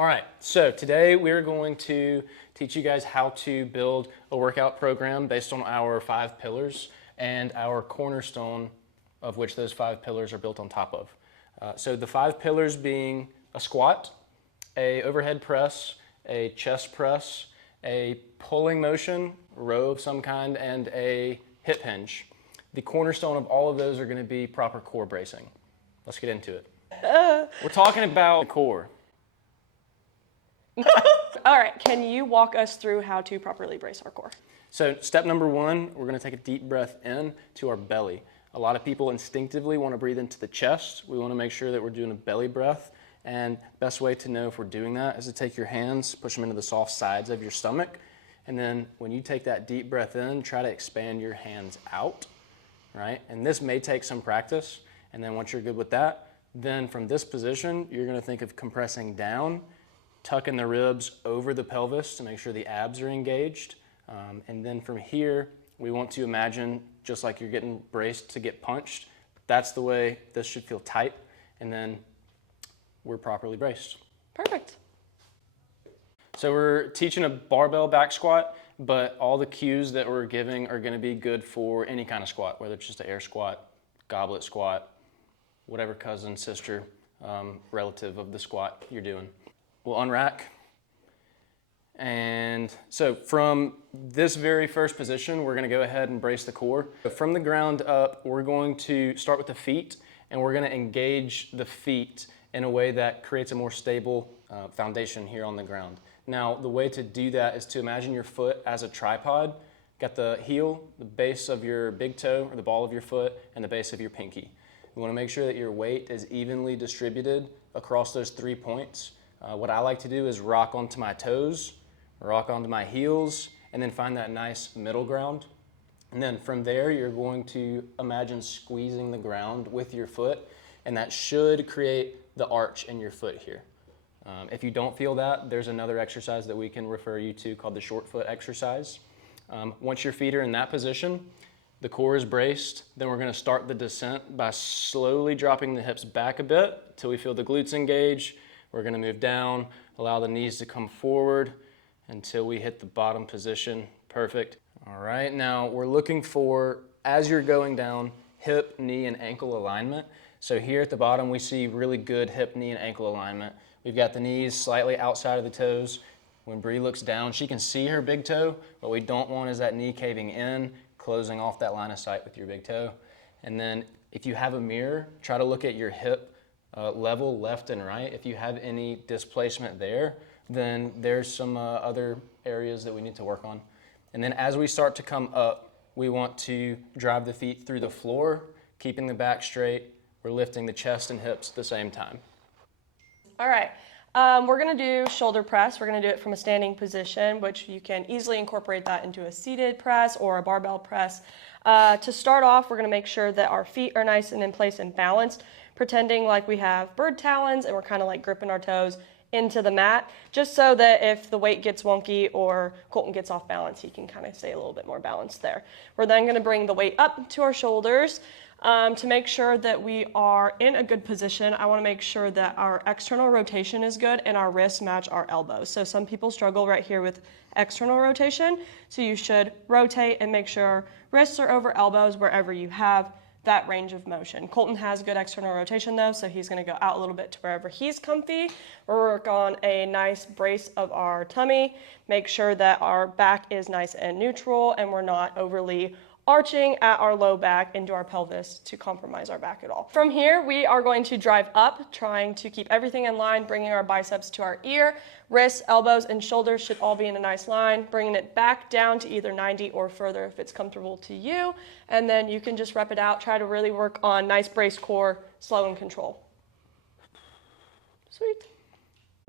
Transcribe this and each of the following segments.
All right, so today we're going to teach you guys how to build a workout program based on our 5 pillars and our cornerstone of which those 5 pillars are built on top of. So the 5 pillars being a squat, a overhead press, a chest press, a pulling motion, row of some kind, and a hip hinge. The cornerstone of all of those are going to be proper core bracing. Let's get into it. We're talking about the core. All right, can you walk us through how to properly brace our core? So step number 1, we're going to take a deep breath in to our belly. A lot of people instinctively want to breathe into the chest. We want to make sure that we're doing a belly breath. And best way to know if we're doing that is to take your hands, push them into the soft sides of your stomach. And then when you take that deep breath in, try to expand your hands out, right? And this may take some practice. And then once you're good with that, then from this position, you're going to think of compressing down, tucking the ribs over the pelvis to make sure the abs are engaged. And then from here, we want to imagine just like you're getting braced to get punched. That's the way this should feel tight. And then we're properly braced. Perfect. So we're teaching a barbell back squat, but all the cues that we're giving are going to be good for any kind of squat, whether it's just an air squat, goblet squat, whatever cousin, sister, relative of the squat you're doing. We'll unrack. And so from this very first position, we're going to go ahead and brace the core. So from the ground up, we're going to start with the feet, and we're going to engage the feet in a way that creates a more stable foundation here on the ground. Now, the way to do that is to imagine your foot as a tripod. Got the heel, the base of your big toe, or the ball of your foot, and the base of your pinky. You want to make sure that your weight is evenly distributed across those 3 points. What I like to do is rock onto my toes, rock onto my heels, and then find that nice middle ground. And then from there, you're going to imagine squeezing the ground with your foot, and that should create the arch in your foot here. If you don't feel that, there's another exercise that we can refer you to called the short foot exercise. Once your feet are in that position, the core is braced, then we're going to start the descent by slowly dropping the hips back a bit until we feel the glutes engage. We're going to move down, allow the knees to come forward until we hit the bottom position. Perfect. All right, now we're looking for, as you're going down, hip, knee, and ankle alignment. So here at the bottom, we see really good hip, knee, and ankle alignment. We've got the knees slightly outside of the toes. When Bree looks down, she can see her big toe. What we don't want is that knee caving in, closing off that line of sight with your big toe. And then if you have a mirror, try to look at your hip level left and right. If you have any displacement there, then there's some other areas that we need to work on. And then as we start to come up, we want to drive the feet through the floor, keeping the back straight. We're lifting the chest and hips at the same time. All right, we're gonna do shoulder press. We're gonna do it from a standing position, which you can easily incorporate that into a seated press or a barbell press. To start off, we're gonna make sure that our feet are nice and in place and balanced, pretending like we have bird talons and we're kind of like gripping our toes into the mat, just so that if the weight gets wonky or Colton gets off balance, he can kind of stay a little bit more balanced there. We're then going to bring the weight up to our shoulders. To make sure that we are in a good position, I want to make sure that our external rotation is good and our wrists match our elbows. So some people struggle right here with external rotation, so you should rotate and make sure wrists are over elbows wherever you have that range of motion. Colton has good external rotation though, so he's going to go out a little bit to wherever he's comfy. We'll work on a nice brace of our tummy, make sure that our back is nice and neutral and we're not overly arching at our low back into our pelvis to compromise our back at all. From here, we are going to drive up, trying to keep everything in line, bringing our biceps to our ear. Wrists, elbows, and shoulders should all be in a nice line, bringing it back down to either 90 or further if it's comfortable to you. And then you can just rep it out. Try to really work on nice braced core, slow and control. Sweet.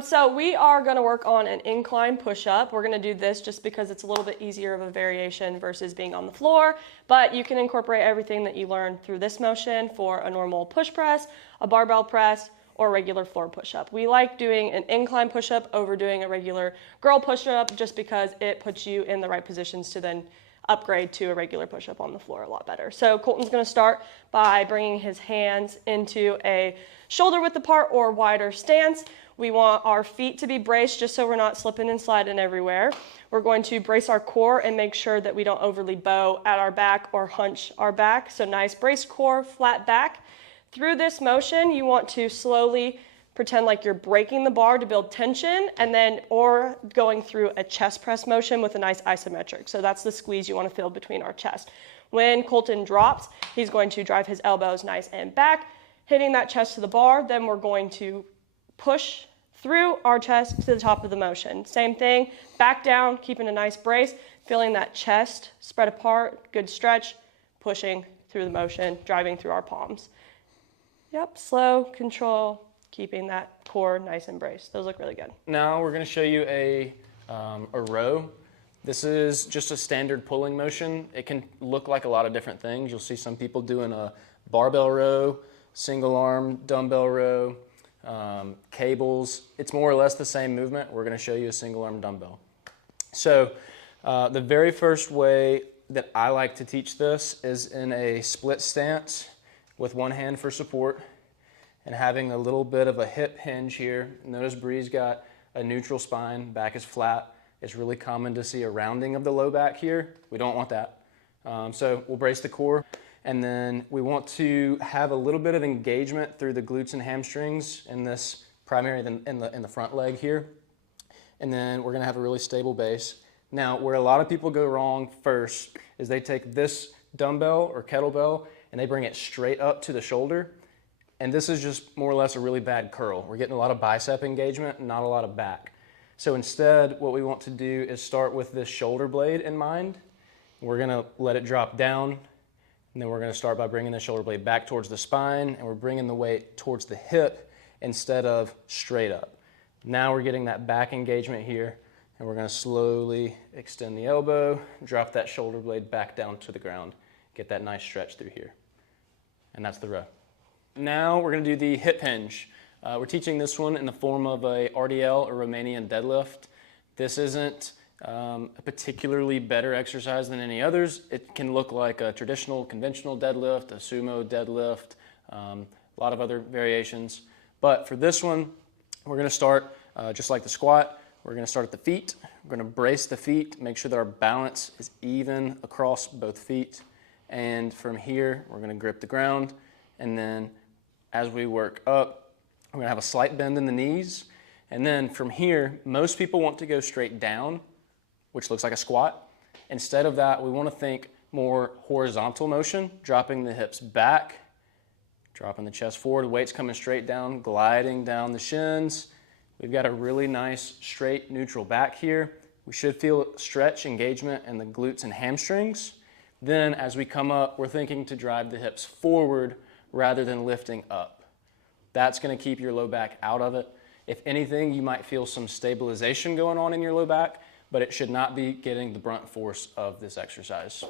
So we are going to work on an incline push-up. We're going to do this just because it's a little bit easier of a variation versus being on the floor, but you can incorporate everything that you learned through this motion for a normal push press, a barbell press, or regular floor push-up. We like doing an incline push-up over doing a regular girl push-up just because it puts you in the right positions to then upgrade to a regular push-up on the floor a lot better. So Colton's gonna start by bringing his hands into a shoulder width apart or wider stance. We want our feet to be braced just so we're not slipping and sliding everywhere. We're going to brace our core and make sure that we don't overly bow at our back or hunch our back. So nice braced core, flat back. Through this motion, you want to slowly pretend like you're breaking the bar to build tension, and then or going through a chest press motion with a nice isometric. So that's the squeeze you want to feel between our chest. When Colton drops, he's going to drive his elbows nice and back, hitting that chest to the bar. Then we're going to push through our chest to the top of the motion. Same thing, back down, keeping a nice brace, feeling that chest spread apart, good stretch, pushing through the motion, driving through our palms. Yep, slow, control, keeping that core nice and braced. Those look really good. Now we're going to show you a row. This is just a standard pulling motion. It can look like a lot of different things. You'll see some people doing a barbell row, single arm dumbbell row, cables. It's more or less the same movement. We're going to show you a single arm dumbbell. So the very first way that I like to teach this is in a split stance with one hand for support, and having a little bit of a hip hinge here. Notice Bree's got a neutral spine, back is flat. It's really common to see a rounding of the low back here. We don't want that. So we'll brace the core, and then we want to have a little bit of engagement through the glutes and hamstrings in this primary in the front leg here. And then we're gonna have a really stable base. Now, where a lot of people go wrong first is they take this dumbbell or kettlebell and they bring it straight up to the shoulder. And this is just more or less a really bad curl. We're getting a lot of bicep engagement and not a lot of back. So instead, what we want to do is start with this shoulder blade in mind. We're gonna let it drop down, and then we're gonna start by bringing the shoulder blade back towards the spine, and we're bringing the weight towards the hip instead of straight up. Now we're getting that back engagement here, and we're gonna slowly extend the elbow, drop that shoulder blade back down to the ground, get that nice stretch through here. And that's the row. Now we're going to do the hip hinge. We're teaching this one in the form of a RDL, or Romanian deadlift. This isn't a particularly better exercise than any others. It can look like a traditional, conventional deadlift, a sumo deadlift, a lot of other variations. But for this one, we're going to start just like the squat. We're going to start at the feet. We're going to brace the feet, make sure that our balance is even across both feet. And from here, we're going to grip the ground, and then as we work up, we're gonna have a slight bend in the knees. And then from here, most people want to go straight down, which looks like a squat. Instead of that, we wanna think more horizontal motion, dropping the hips back, dropping the chest forward, weight's coming straight down, gliding down the shins. We've got a really nice straight neutral back here. We should feel stretch, engagement in the glutes and hamstrings. Then as we come up, we're thinking to drive the hips forward rather than lifting up. That's going to keep your low back out of it. If anything, you might feel some stabilization going on in your low back, but it should not be getting the brunt force of this exercise.